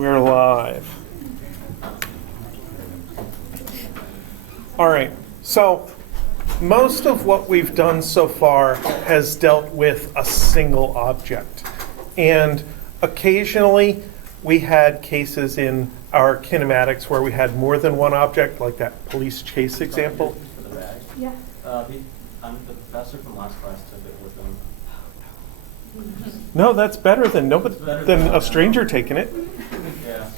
We're live. All right, so most of what we've done so far has dealt with a single object. And occasionally we had cases in our kinematics where we had more than one object, like that police chase example. For the bag? Yeah. The professor from last class took it with them. No, that's better than nobody, Better than than a stranger taking it. Yeah.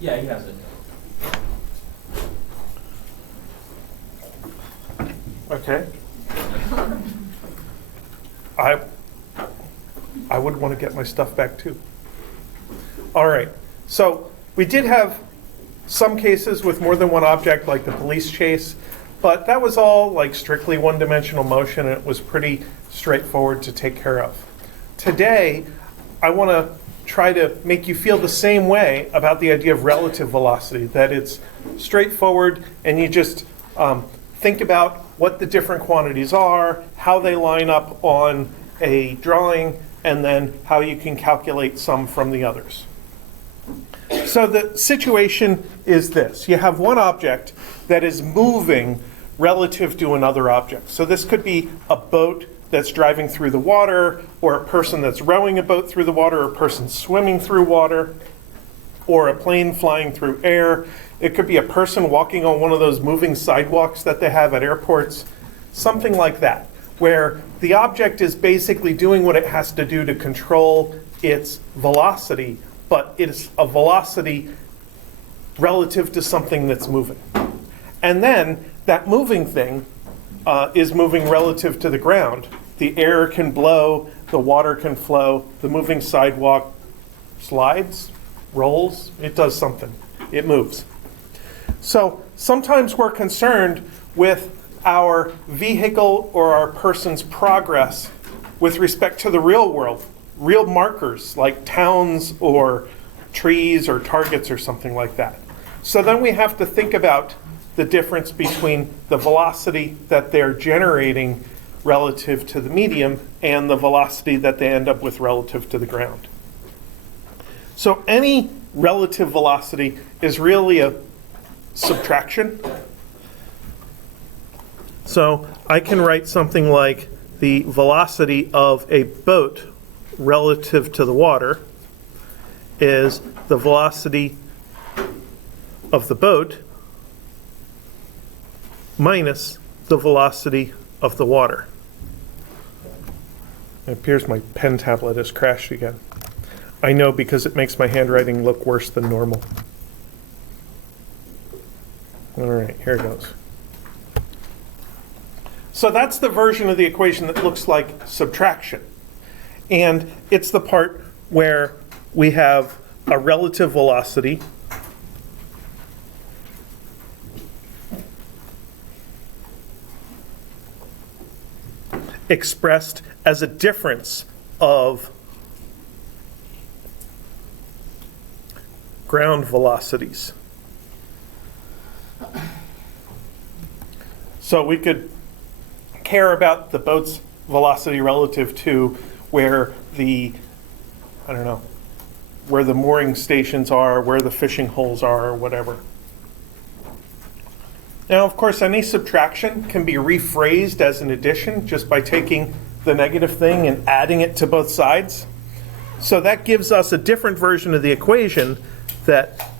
Yeah, he has it. Okay. I would want to get my stuff back too. All right, so we did have some cases with more than one object, like the police chase, but that was all like strictly one-dimensional motion, and it was pretty straightforward to take care of. Today, I want to try to make you feel the same way about the idea of relative velocity, that it's straightforward and you just think about what the different quantities are, how they line up on a drawing, and then how you can calculate some from the others. So the situation is this. You have one object that is moving relative to another object. So this could be a boat that's driving through the water, or a person that's rowing a boat through the water, or a person swimming through water, or a plane flying through air. It could be a person walking on one of those moving sidewalks that they have at airports, something like that, where the object is basically doing what it has to do to control its velocity, but it's a velocity relative to something that's moving. And then that moving thing is moving relative to the ground. The air can blow, the water can flow, the moving sidewalk slides, rolls, it does something, it moves. So sometimes we're concerned with our vehicle or our person's progress with respect to the real world, real markers like towns or trees or targets or something like that. So then we have to think about the difference between the velocity that they're generating relative to the medium and the velocity that they end up with relative to the ground. So any relative velocity is really a subtraction. So I can write something like the velocity of a boat relative to the water is the velocity of the boat minus the velocity of the water. It appears my pen tablet has crashed again. I know, because it makes my handwriting look worse than normal. All right, here it goes. So that's the version of the equation that looks like subtraction. And it's the part where we have a relative velocity expressed as a difference of ground velocities. So we could care about the boat's velocity relative to where the, I don't know, where the mooring stations are, where the fishing holes are, or whatever. Now, of course, any subtraction can be rephrased as an addition just by taking the negative thing and adding it to both sides. So that gives us a different version of the equation, that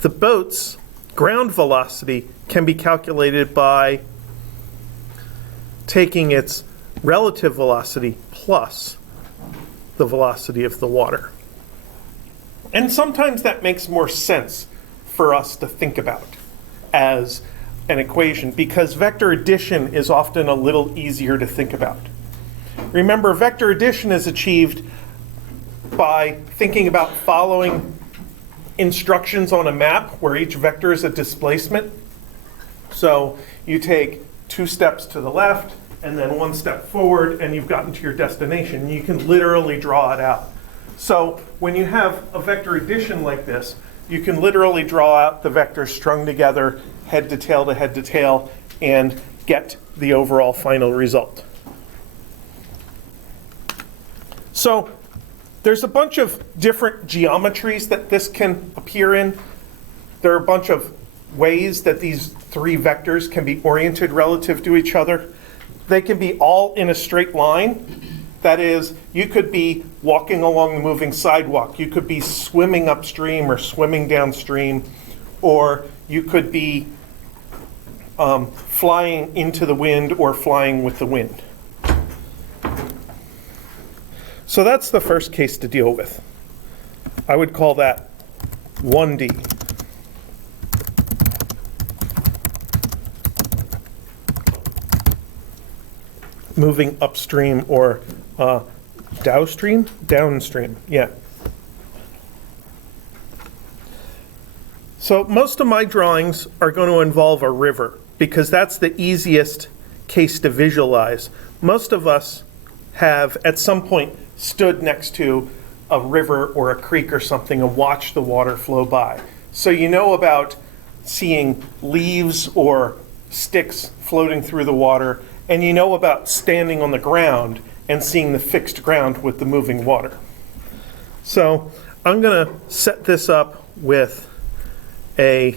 the boat's ground velocity can be calculated by taking its relative velocity plus the velocity of the water. And sometimes that makes more sense for us to think about as an equation, because vector addition is often a little easier to think about. Remember, vector addition is achieved by thinking about following instructions on a map where each vector is a displacement. So you take 2 steps to the left and then 1 step forward, and you've gotten to your destination. You can literally draw it out. So when you have a vector addition like this, you can literally draw out the vectors strung together, head to tail, and get the overall final result. So there's a bunch of different geometries that this can appear in. There are a bunch of ways that these three vectors can be oriented relative to each other. They can be all in a straight line. That is, you could be walking along the moving sidewalk. You could be swimming upstream or swimming downstream, or you could be flying into the wind or flying with the wind. So that's the first case to deal with. I would call that 1D. Moving upstream or downstream? Downstream, yeah. So most of my drawings are going to involve a river because that's the easiest case to visualize. Most of us have at some point stood next to a river or a creek or something and watched the water flow by. So you know about seeing leaves or sticks floating through the water, and you know about standing on the ground and seeing the fixed ground with the moving water. So I'm going to set this up with a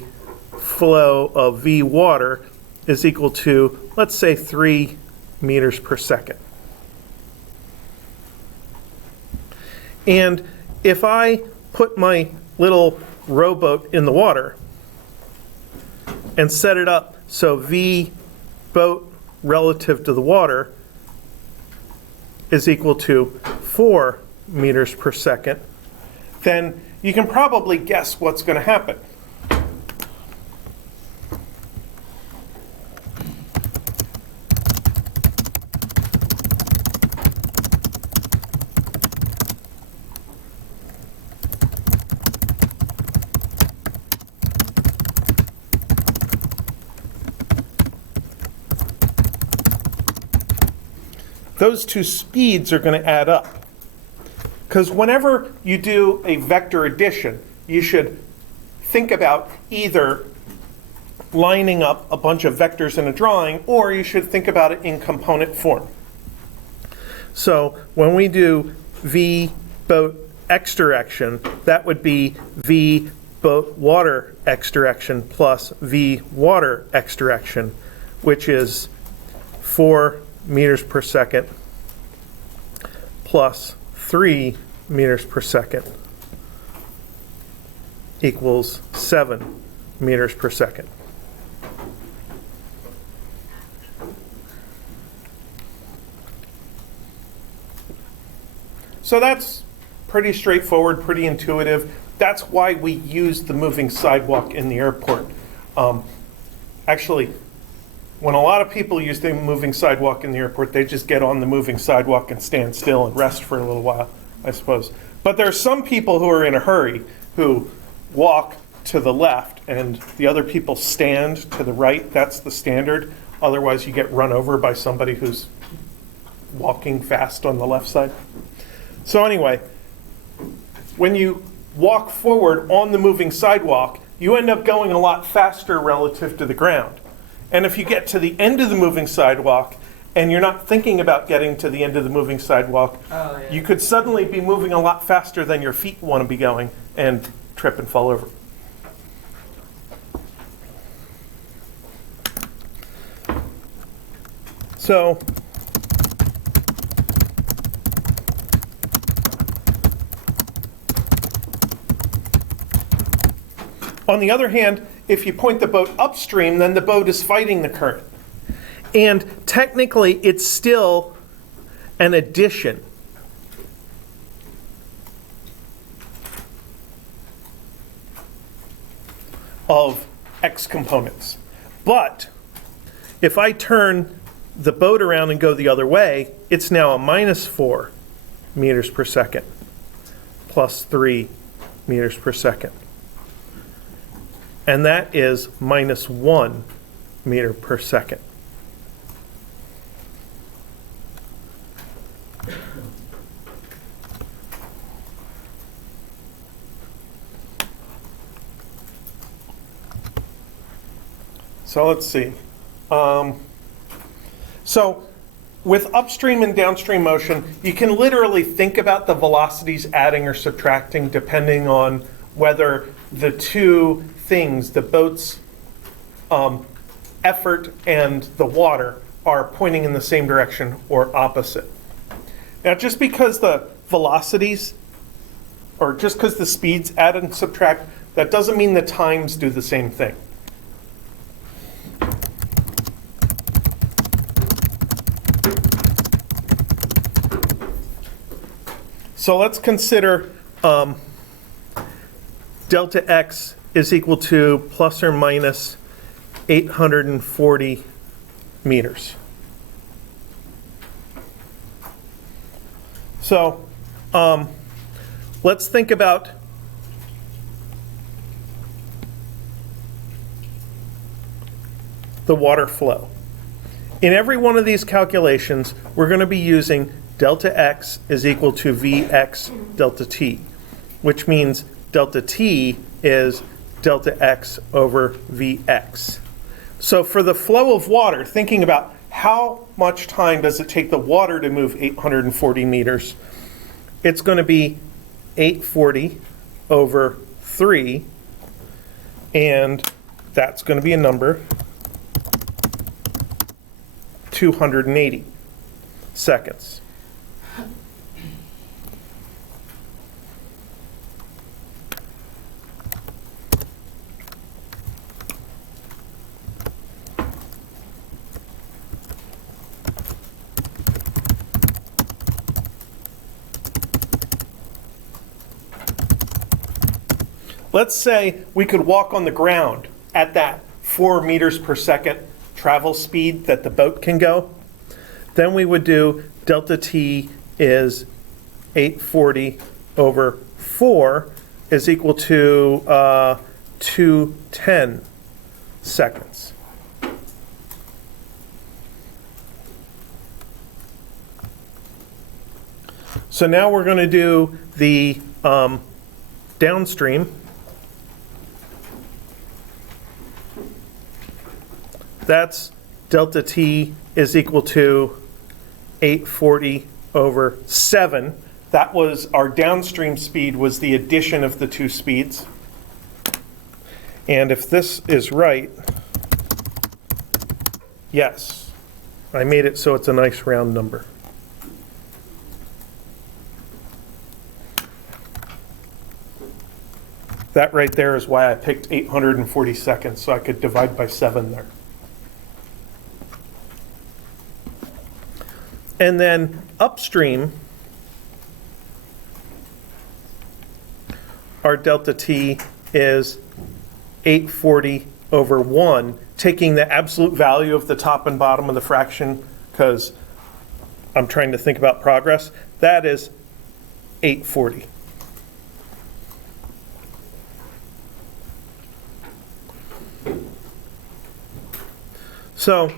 flow of V water is equal to, let's say, 3 meters per second. And if I put my little rowboat in the water and set it up so V boat relative to the water is equal to 4 meters per second, then you can probably guess what's going to happen. Those two speeds are going to add up. Because whenever you do a vector addition, you should think about either lining up a bunch of vectors in a drawing, or you should think about it in component form. So when we do V boat x direction, that would be V boat water x direction plus V water x direction, which is 4 meters per second plus 3 meters per second equals 7 meters per second. So that's pretty straightforward, pretty intuitive. That's why we use the moving sidewalk in the airport. Actually, when a lot of people use the moving sidewalk in the airport, they just get on the moving sidewalk and stand still and rest for a little while, I suppose. But there are some people who are in a hurry who walk to the left and the other people stand to the right. That's the standard. Otherwise, you get run over by somebody who's walking fast on the left side. So anyway, when you walk forward on the moving sidewalk, you end up going a lot faster relative to the ground. And if you get to the end of the moving sidewalk and you're not thinking about getting to the end of the moving sidewalk, you could suddenly be moving a lot faster than your feet want to be going and trip and fall over. So on the other hand, if you point the boat upstream, then the boat is fighting the current. And technically, it's still an addition. Of x components. But if I turn the boat around and go the other way, it's now a minus 4 meters per second plus 3 meters per second. And that is minus 1 meter per second. So let's see. So with upstream and downstream motion, you can literally think about the velocities adding or subtracting depending on whether the two things, the boat's effort and the water, are pointing in the same direction or opposite. Now, just because the velocities, or just because the speeds add and subtract, that doesn't mean the times do the same thing. So let's consider delta x is equal to plus or minus 840 meters. So let's think about the water flow. In every one of these calculations, we're going to be using delta x is equal to Vx delta t, which means delta t is delta x over Vx. So for the flow of water, thinking about how much time does it take the water to move 840 meters, it's going to be 840 over 3, and that's going to be a number, 280 seconds. Let's say we could walk on the ground at that 4 meters per second travel speed that the boat can go. Then we would do delta t is 840 over 4 is equal to 210 seconds. So now we're going to do the downstream. That's delta t is equal to 840 over 7. That was our downstream speed, was the addition of the two speeds. And if this is right, yes, I made it so it's a nice round number. That right there is why I picked 840 seconds, so I could divide by 7 there. And then upstream, our delta t is 840 over 1, taking the absolute value of the top and bottom of the fraction, because I'm trying to think about progress. That is 840. So,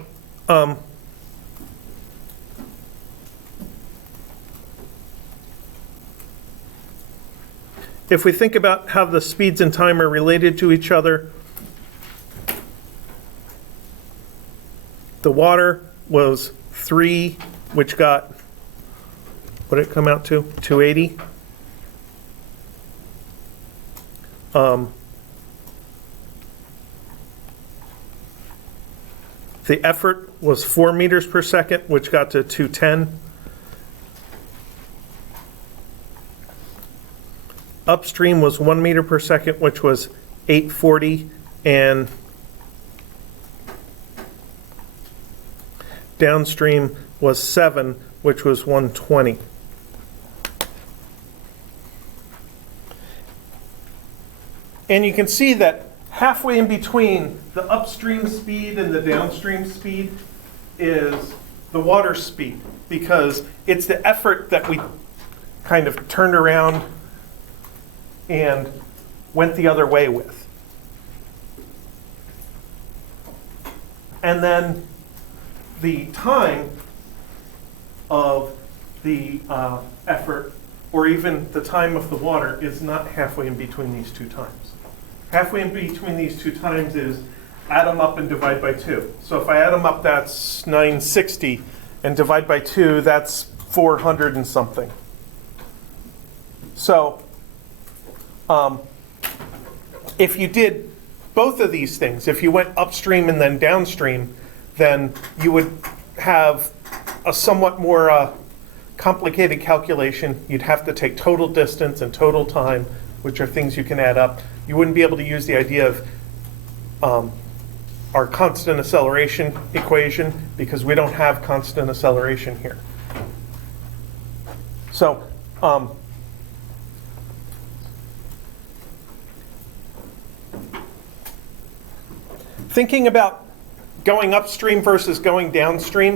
if we think about how the speeds and time are related to each other, the water was 3, which got, what did it come out to? 280. The effort was 4 meters per second, which got to 210. Upstream was 1 meter per second, which was 840, and downstream was 7, which was 120. And you can see that halfway in between the upstream speed and the downstream speed is the water speed, because it's the effort that we kind of turned around and went the other way with. And then the time of the effort, or even the time of the water, is not halfway in between these two times. Halfway in between these two times is add them up and divide by 2. So if I add them up, that's 960, and divide by 2, that's 400 and something. So if you did both of these things, if you went upstream and then downstream, then you would have a somewhat more complicated calculation. You'd have to take total distance and total time, which are things you can add up. You wouldn't be able to use the idea of our constant acceleration equation because we don't have constant acceleration here. So thinking about going upstream versus going downstream,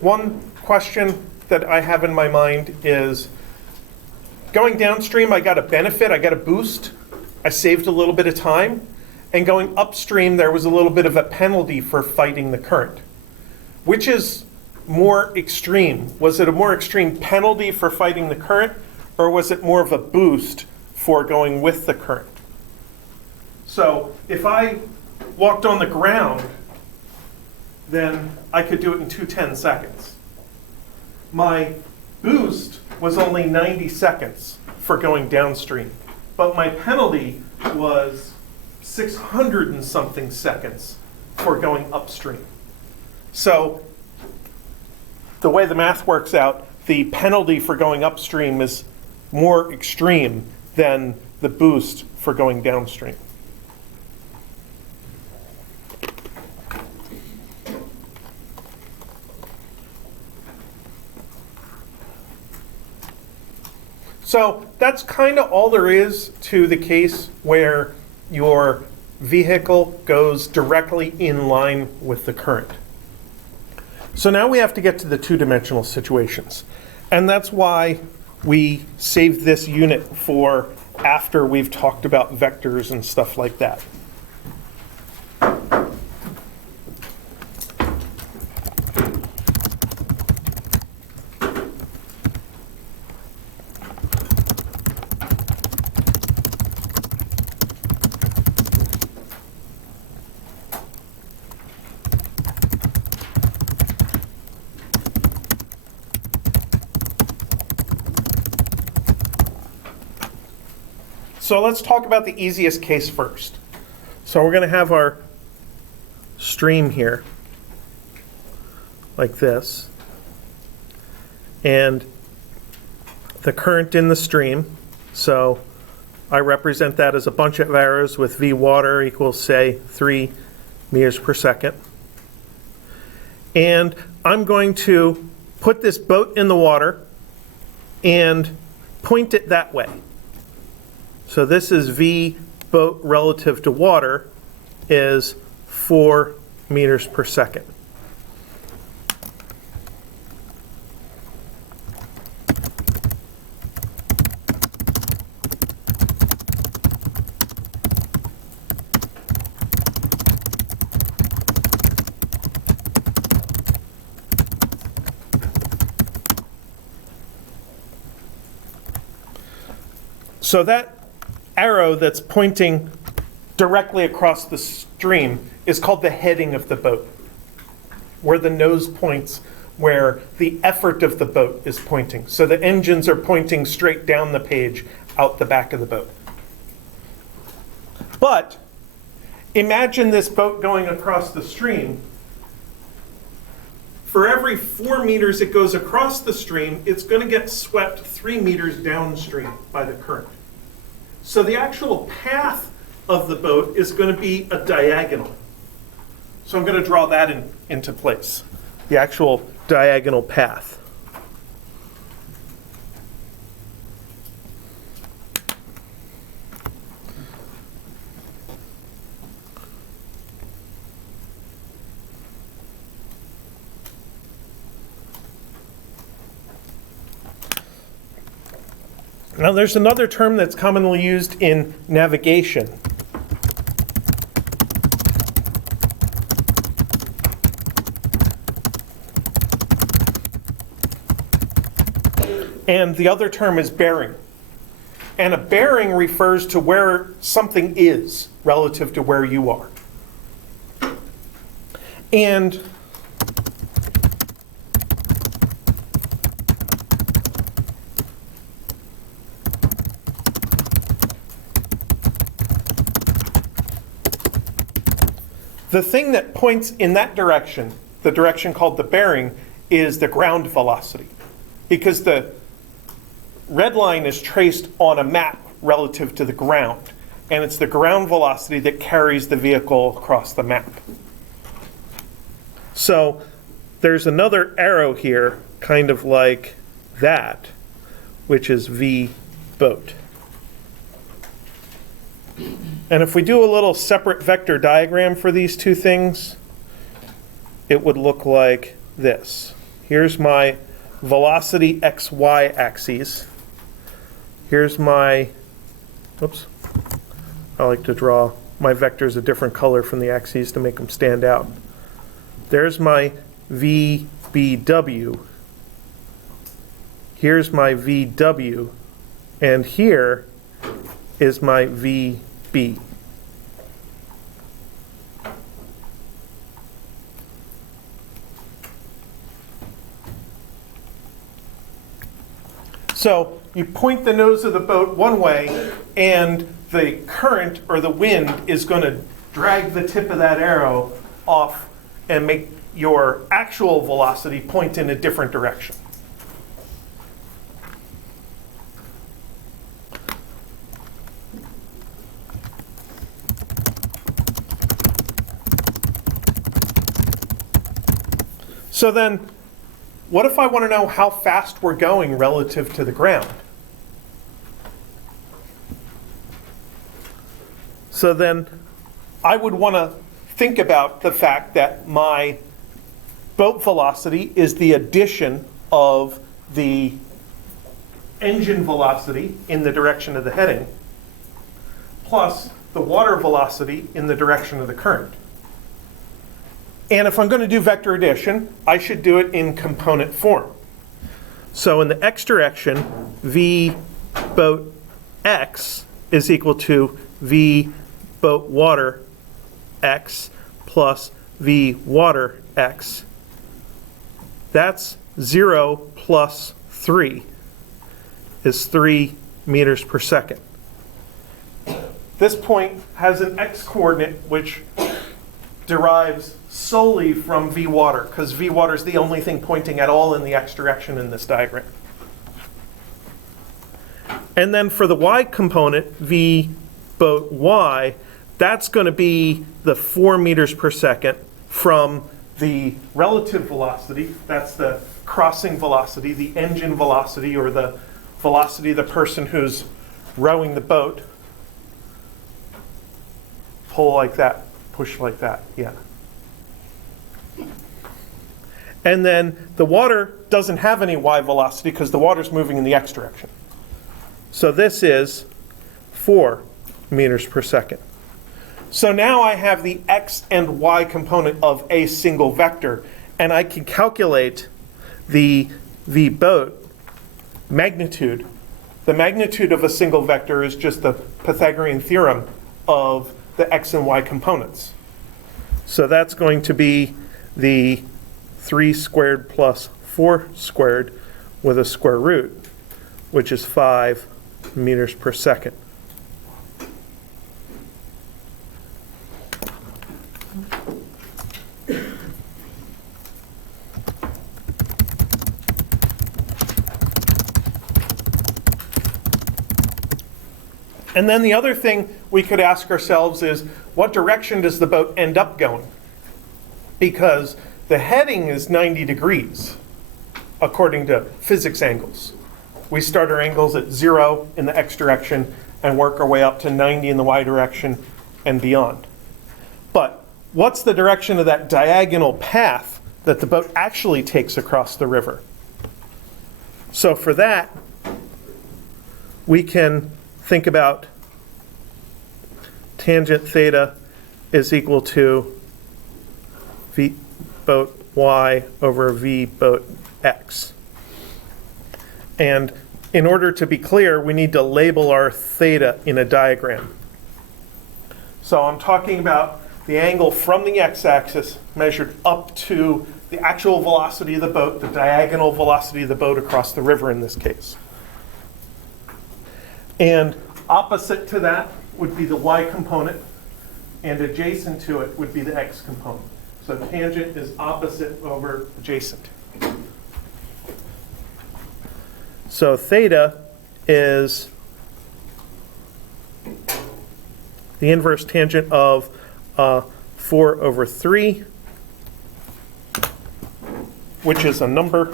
one question that I have in my mind is going downstream, I got a benefit, I got a boost, I saved a little bit of time, and going upstream, there was a little bit of a penalty for fighting the current. Which is more extreme? Was it a more extreme penalty for fighting the current, or was it more of a boost for going with the current? So if I walked on the ground, then I could do it in 2/10 seconds. My boost was only 90 seconds for going downstream, but my penalty was 600 and something seconds for going upstream. So the way the math works out, the penalty for going upstream is more extreme than the boost for going downstream. So that's kind of all there is to the case where your vehicle goes directly in line with the current. So now we have to get to the two-dimensional situations. And that's why we saved this unit for after we've talked about vectors and stuff like that. So let's talk about the easiest case first. So we're going to have our stream here, like this, and the current in the stream. So I represent that as a bunch of arrows with V water equals, say, 3 meters per second. And I'm going to put this boat in the water and point it that way. So this is V boat relative to water is 4 meters per second. So that arrow that's pointing directly across the stream is called the heading of the boat, where the nose points, where the effort of the boat is pointing. So the engines are pointing straight down the page out the back of the boat. But imagine this boat going across the stream. For every 4 meters it goes across the stream, it's going to get swept 3 meters downstream by the current. So the actual path of the boat is going to be a diagonal. So I'm going to draw that into place, the actual diagonal path. Now there's another term that's commonly used in navigation. And the other term is bearing. And a bearing refers to where something is relative to where you are. And The thing that points in that direction, the direction called the bearing, is the ground velocity. Because the red line is traced on a map relative to the ground. And it's the ground velocity that carries the vehicle across the map. So there's another arrow here, kind of like that, which is V boat. And if we do a little separate vector diagram for these two things, it would look like this. Here's my velocity xy axes. Here's my, oops, I like to draw my vectors a different color from the axes to make them stand out. There's my VBW. Here's my VW. And here is my VB. So you point the nose of the boat one way, and the current or the wind is going to drag the tip of that arrow off and make your actual velocity point in a different direction. So then, what if I want to know how fast we're going relative to the ground? So then, I would want to think about the fact that my boat velocity is the addition of the engine velocity in the direction of the heading, plus the water velocity in the direction of the current. And if I'm going to do vector addition, I should do it in component form. So in the x direction, v boat x is equal to v boat water x plus v water x. That's 0 plus 3 is 3 meters per second. This point has an x coordinate which derives solely from v water, because v water is the only thing pointing at all in the x direction in this diagram. And then for the y component, v boat y, that's going to be the 4 meters per second from the relative velocity, that's the crossing velocity, the engine velocity, or the velocity of the person who's rowing the boat. Pull like that, push like that, yeah. And then the water doesn't have any y velocity because the water's moving in the x direction. So this is 4 meters per second. So now I have the x and y component of a single vector, and I can calculate the boat magnitude. The magnitude of a single vector is just the Pythagorean theorem of the x and y components. So that's going to be the 3 squared plus 4 squared with a square root, which is 5 meters per second. And then the other thing we could ask ourselves is, what direction does the boat end up going? Because the heading is 90 degrees, according to physics angles. We start our angles at 0 in the x direction and work our way up to 90 in the y direction and beyond. But what's the direction of that diagonal path that the boat actually takes across the river? So for that, we can think about tangent theta is equal to v boat y over v boat x. And in order to be clear, we need to label our theta in a diagram. So I'm talking about the angle from the x-axis measured up to the actual velocity of the boat, the diagonal velocity of the boat across the river in this case. And opposite to that would be the y component. and adjacent to it would be the x component. So tangent is opposite over adjacent. So theta is the inverse tangent of 4 over 3, which is a number.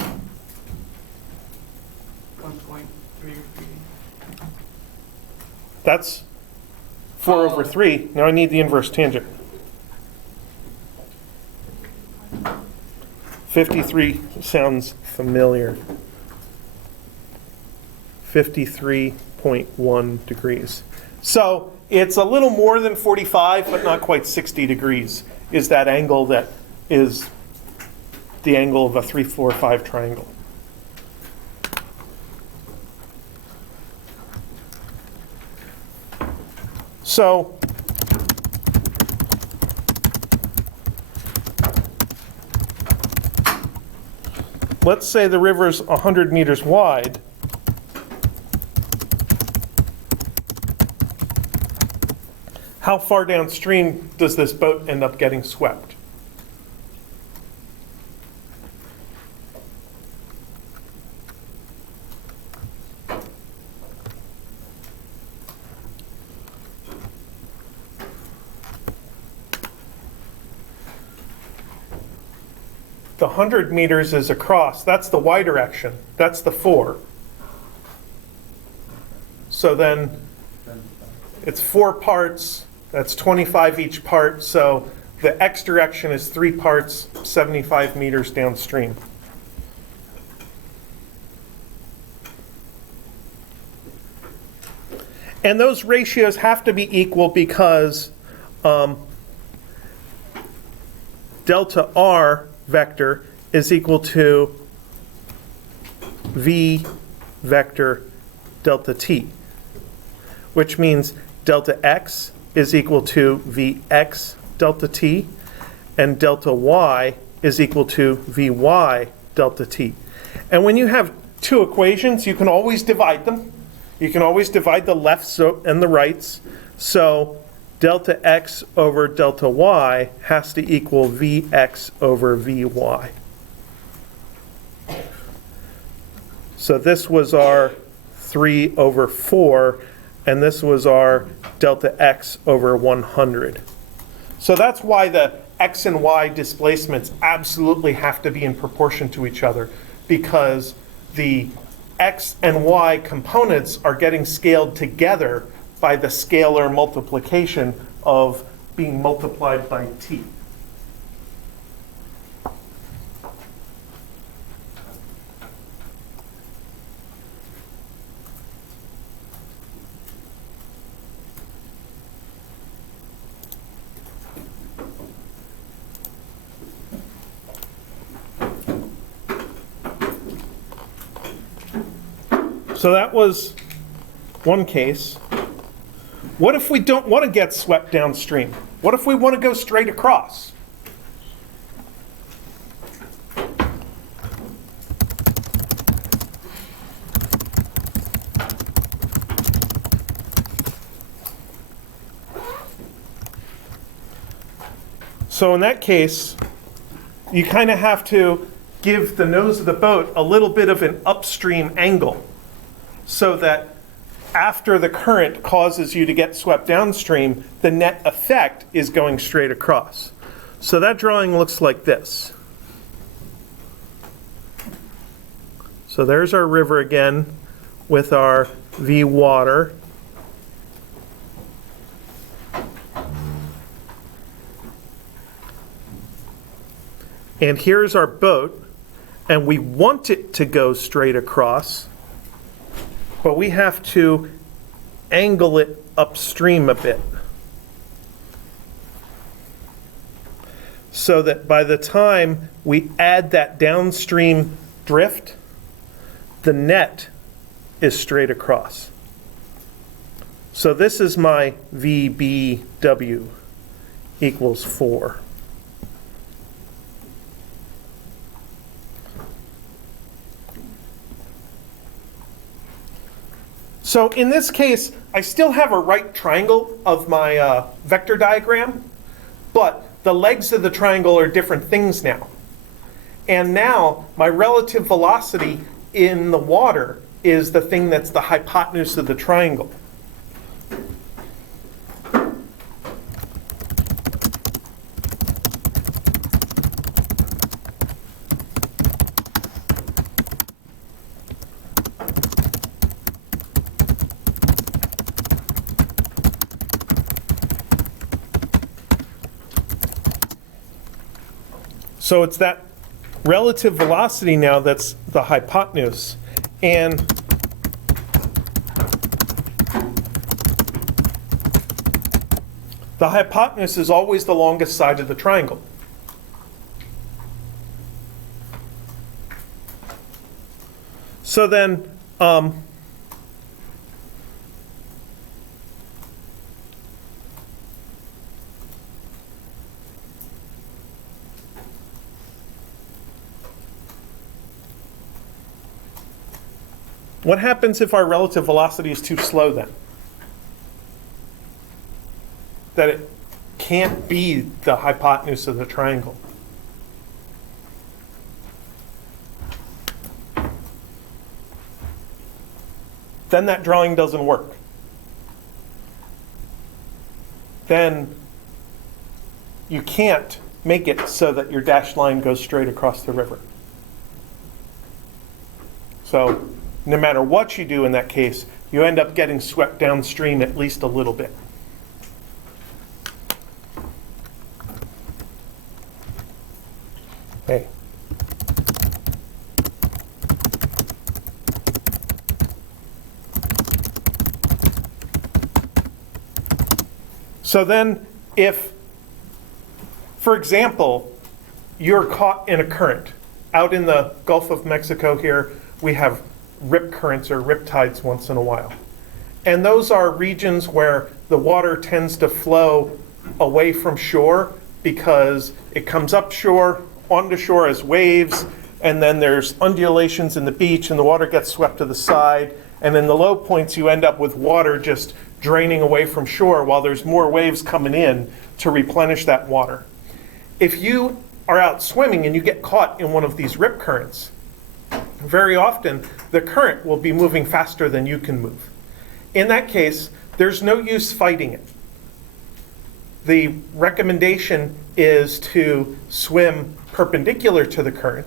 1.33. That's 4 over 3. Now I need the inverse tangent. 53 sounds familiar. 53.1 degrees. So it's a little more than 45, but not quite 60 degrees is that angle that is the angle of a 3, 4, 5 triangle. So let's say the river's 100 meters wide. How far downstream does this boat end up getting swept? The 100 meters is across. That's the y direction. That's the 4. So then it's 4 parts. That's 25 each part. So the x direction is 3 parts, 75 meters downstream. And those ratios have to be equal because delta r vector is equal to v vector delta t, which means delta x is equal to vx delta t, and delta y is equal to vy delta t. And when you have two equations, you can always divide them. You can always divide the lefts and the rights. So delta x over delta y has to equal vx over vy. So this was our 3 over 4, and this was our delta x over 100. So that's why the x and y displacements absolutely have to be in proportion to each other, because the x and y components are getting scaled together by the scalar multiplication of being multiplied by t. So that was one case. What if we don't want to get swept downstream? What if we want to go straight across? So in that case, you kind of have to give the nose of the boat a little bit of an upstream angle, so that after the current causes you to get swept downstream, the net effect is going straight across. So that drawing looks like this. So there's our river again with our V water. And here's our boat, and we want it to go straight across, but we have to angle it upstream a bit, so that by the time we add that downstream drift, the net is straight across. So this is my VBW equals 4. So in this case, I still have a right triangle of my vector diagram, but the legs of the triangle are different things now. And now my relative velocity in the water is the thing that's the hypotenuse of the triangle. So it's that relative velocity now that's the hypotenuse. And the hypotenuse is always the longest side of the triangle. So then, what happens if our relative velocity is too slow then? That it can't be the hypotenuse of the triangle. Then that drawing doesn't work. Then you can't make it so that your dashed line goes straight across the river. So no matter what you do in that case, you end up getting swept downstream at least a little bit. Okay. So then if, for example, you're caught in a current, out in the Gulf of Mexico here, we have rip currents or rip tides once in a while. And those are regions where the water tends to flow away from shore because it comes up shore, onto shore as waves, and then there's undulations in the beach and the water gets swept to the side. And in the low points, you end up with water just draining away from shore while there's more waves coming in to replenish that water. If you are out swimming and you get caught in one of these rip currents, very often the current will be moving faster than you can move. In that case, there's no use fighting it. The recommendation is to swim perpendicular to the current,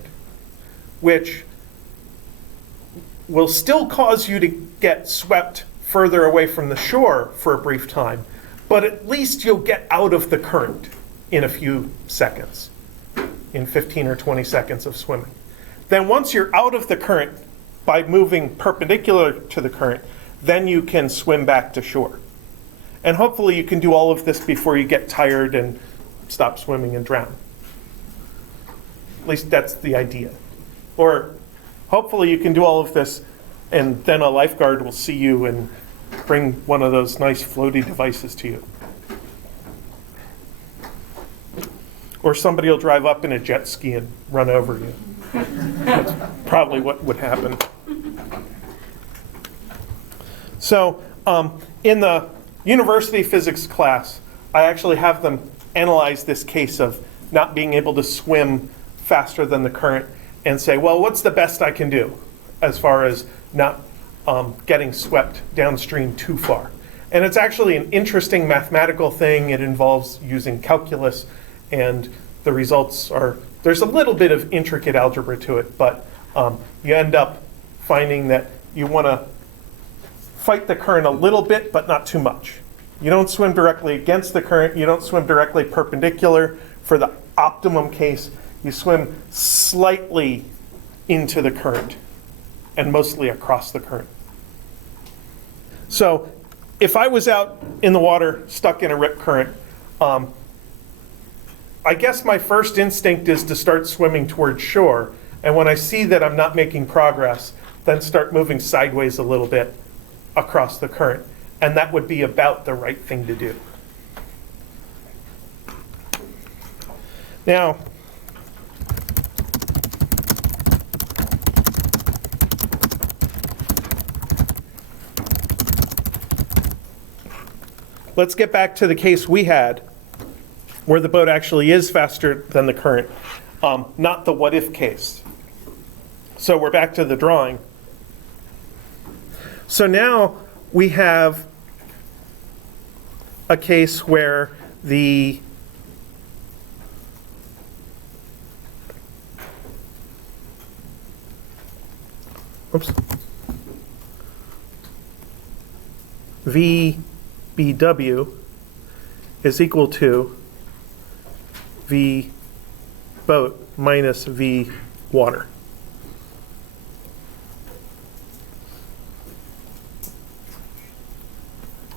which will still cause you to get swept further away from the shore for a brief time, but at least you'll get out of the current in a few seconds, in 15 or 20 seconds of swimming. Then once you're out of the current by moving perpendicular to the current, then you can swim back to shore. And hopefully you can do all of this before you get tired and stop swimming and drown. At least that's the idea. Or hopefully you can do all of this and then a lifeguard will see you and bring one of those nice floaty devices to you. Or somebody will drive up in a jet ski and run over you. That's probably what would happen. So in the university physics class, I actually have them analyze this case of not being able to swim faster than the current and say, well, what's the best I can do as far as not getting swept downstream too far? And it's actually an interesting mathematical thing. It involves using calculus, and the results are, there's a little bit of intricate algebra to it, but you end up finding that you want to fight the current a little bit, but not too much. You don't swim directly against the current. You don't swim directly perpendicular. For the optimum case, you swim slightly into the current and mostly across the current. So if I was out in the water, stuck in a rip current, I guess my first instinct is to start swimming towards shore. And when I see that I'm not making progress, then start moving sideways a little bit across the current. And that would be about the right thing to do. Now, let's get back to the case we had where the boat actually is faster than the current, not the what-if case. So we're back to the drawing. So now we have a case where the VBW is equal to V boat minus V water.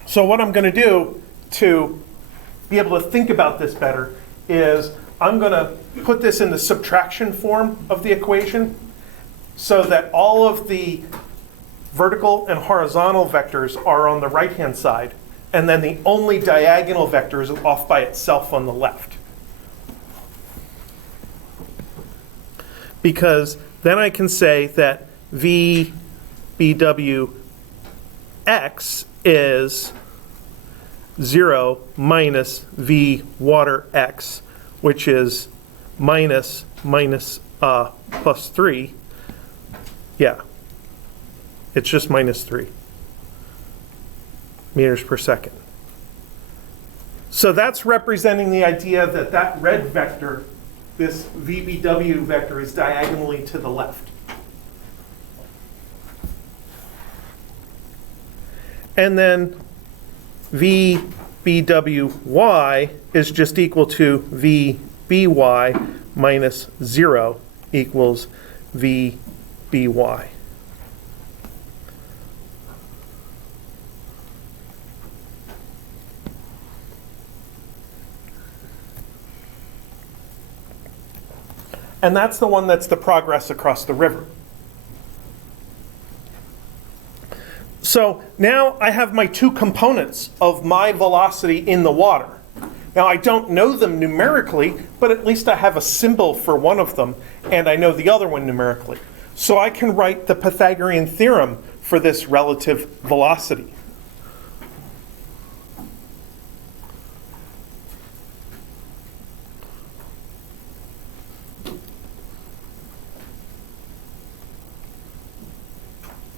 So what I'm going to do to be able to think about this better is I'm going to put this in the subtraction form of the equation so that all of the vertical and horizontal vectors are on the right-hand side, and then the only diagonal vector is off by itself on the left. Because then I can say that VBWX is 0 minus V water X, which is minus plus 3. Yeah, it's just minus 3 meters per second. So that's representing the idea that that red vector, this VBW vector, is diagonally to the left. And then VBWY is just equal to VBY minus 0 equals VBY. And that's the one that's the progress across the river. So now I have my two components of my velocity in the water. Now I don't know them numerically, but at least I have a symbol for one of them, and I know the other one numerically. So I can write the Pythagorean theorem for this relative velocity.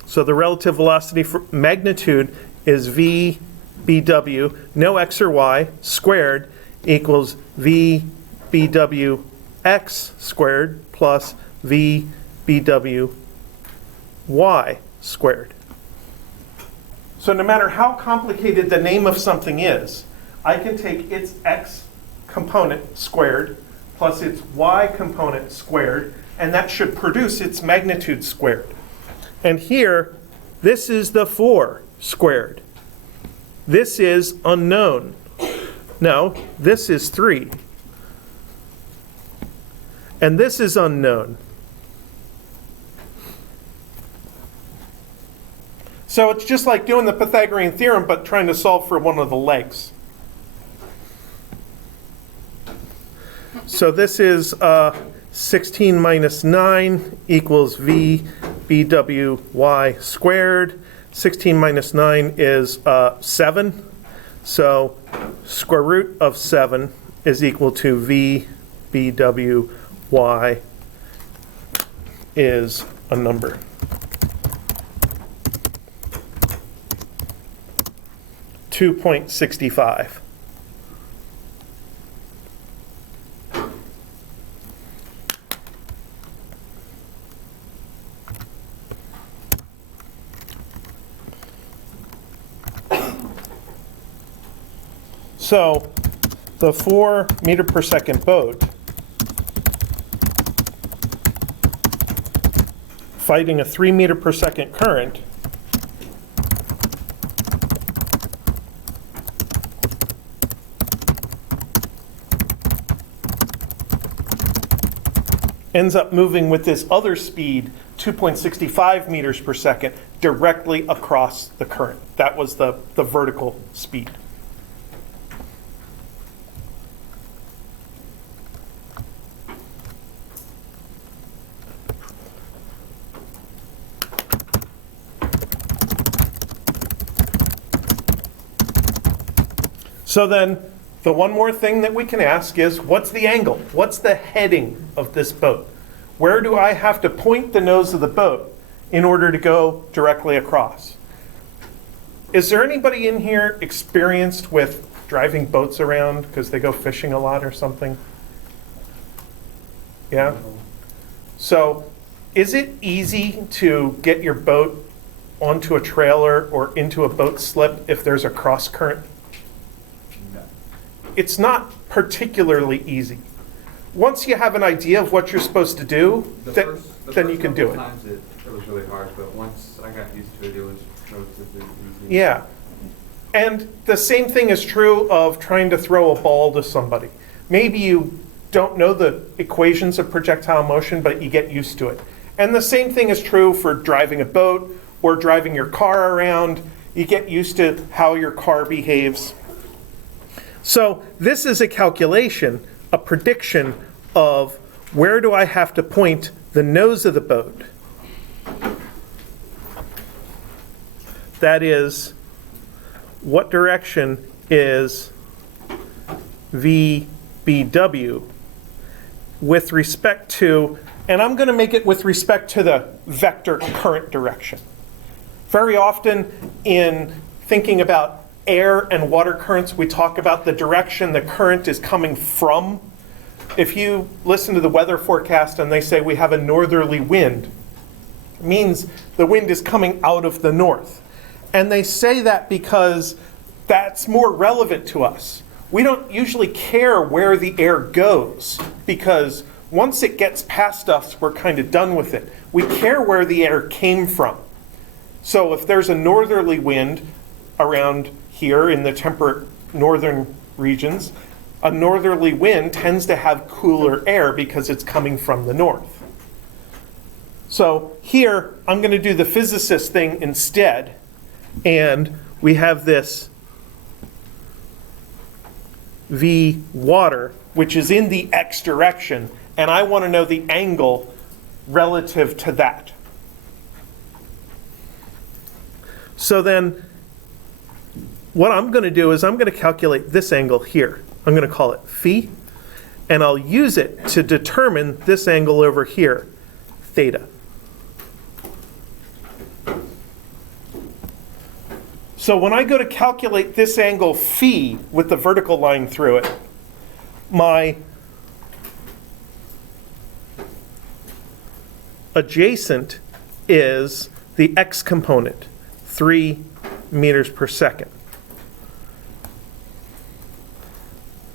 So the relative velocity for magnitude is VBW, no x or y, squared equals VBWX squared plus VBWY squared. So no matter how complicated the name of something is, I can take its x component squared plus its y component squared, and that should produce its magnitude squared. And here, this is the 4 squared. This is unknown. No, this is 3. And this is unknown. So it's just like doing the Pythagorean theorem, but trying to solve for one of the legs. So this is 16 minus 9 equals VBWY squared. 16 minus 9 is 7. So square root of 7 is equal to VBWY is a number. .65. So the 4 meter per second boat fighting a 3 meter per second current ends up moving with this other speed, 2.65 meters per second, directly across the current. That was the vertical speed. So then, the one more thing that we can ask is, what's the angle? What's the heading of this boat? Where do I have to point the nose of the boat in order to go directly across? Is there anybody in here experienced with driving boats around because they go fishing a lot or something? Yeah? So, is it easy to get your boat onto a trailer or into a boat slip if there's a cross current? No. It's not particularly easy. Once you have an idea of what you're supposed to do, then you can do it. The first couple times it was really hard, but once I got used to it, it was relatively easy. Yeah. And the same thing is true of trying to throw a ball to somebody. Maybe you don't know the equations of projectile motion, but you get used to it. And the same thing is true for driving a boat or driving your car around. You get used to how your car behaves. So this is a calculation, a prediction of where do I have to point the nose of the boat. That is, what direction is VBW with respect to, and I'm going to make it with respect to the vector current direction. Very often in thinking about air and water currents, we talk about the direction the current is coming from. If you listen to the weather forecast and they say we have a northerly wind, it means the wind is coming out of the north. And they say that because that's more relevant to us. We don't usually care where the air goes because once it gets past us, we're kind of done with it. We care where the air came from. So if there's a northerly wind around here in the temperate northern regions, a northerly wind tends to have cooler air because it's coming from the north. So here, I'm going to do the physicist thing instead, and we have this V water, which is in the x direction, and I want to know the angle relative to that. So then, what I'm going to do is I'm going to calculate this angle here. I'm going to call it phi, and I'll use it to determine this angle over here, theta. So when I go to calculate this angle phi with the vertical line through it, my adjacent is the x component, 3 meters per second.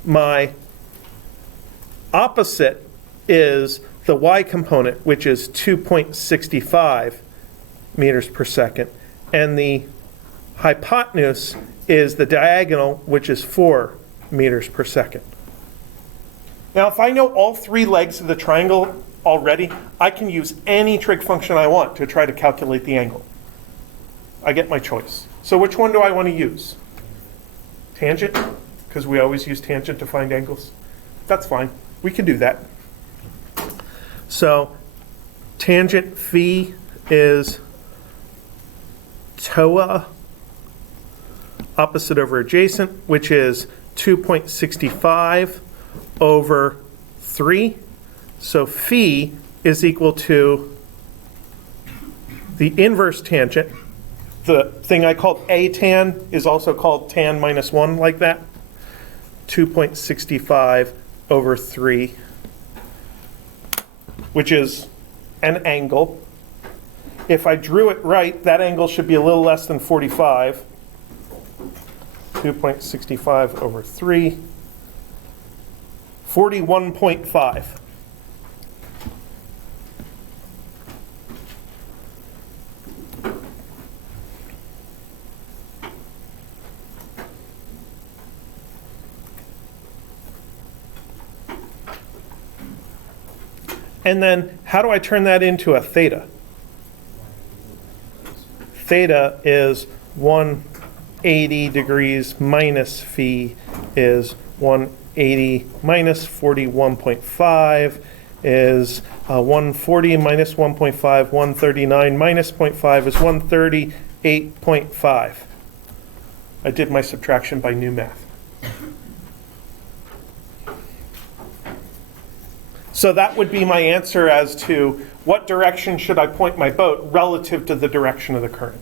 My opposite is the y component, which is 2.65 meters per second, and the hypotenuse is the diagonal, which is 4 meters per second. Now, if I know all 3 legs of the triangle already, I can use any trig function I want to try to calculate the angle. I get my choice. So which one do I want to use? Tangent? Because we always use tangent to find angles. That's fine. We can do that. So tangent phi is TOA, opposite over adjacent, which is 2.65 over 3. So phi is equal to the inverse tangent. The thing I called a tan is also called tan minus 1, like that. 2.65 over 3, which is an angle. If I drew it right, that angle should be a little less than 45. 2.65 over 3, 41.5. And then how do I turn that into a theta? Theta is 180 degrees minus phi is 180 minus 41.5 is 140 minus 1.5, 139 minus 0.5 is 138.5. I did my subtraction by new math. So that would be my answer as to what direction should I point my boat relative to the direction of the current.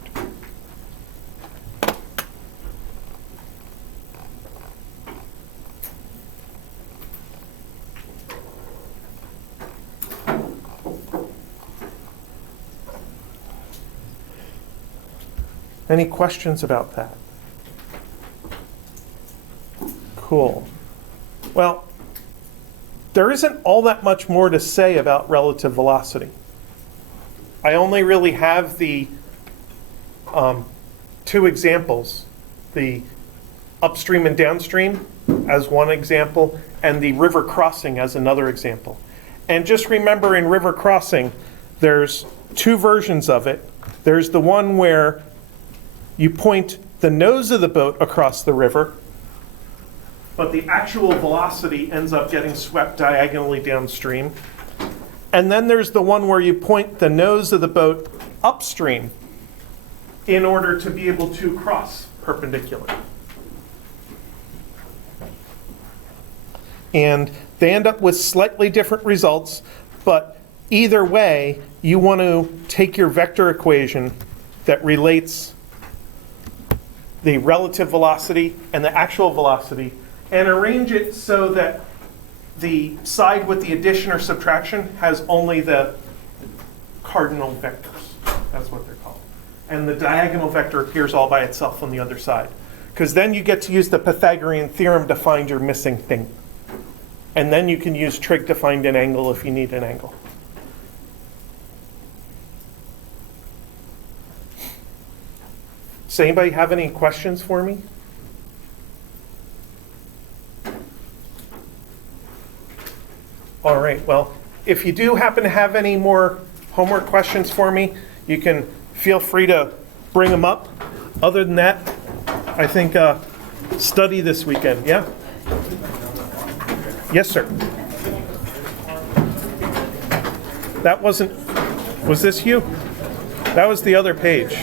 Any questions about that? Cool. Well, there isn't all that much more to say about relative velocity. I only really have the two examples, the upstream and downstream as one example, and the river crossing as another example. And just remember, in river crossing, there's two versions of it. There's the one where you point the nose of the boat across the river, but the actual velocity ends up getting swept diagonally downstream. And then there's the one where you point the nose of the boat upstream in order to be able to cross perpendicular. And they end up with slightly different results, but either way, you want to take your vector equation that relates the relative velocity and the actual velocity and arrange it so that the side with the addition or subtraction has only the cardinal vectors. That's what they're called. And the diagonal vector appears all by itself on the other side. Because then you get to use the Pythagorean theorem to find your missing thing. And then you can use trig to find an angle if you need an angle. Does anybody have any questions for me? All right, well, if you do happen to have any more homework questions for me, you can feel free to bring them up. Other than that, I think study this weekend, yeah? Yes, sir. That wasn't, was this you? That was the other page.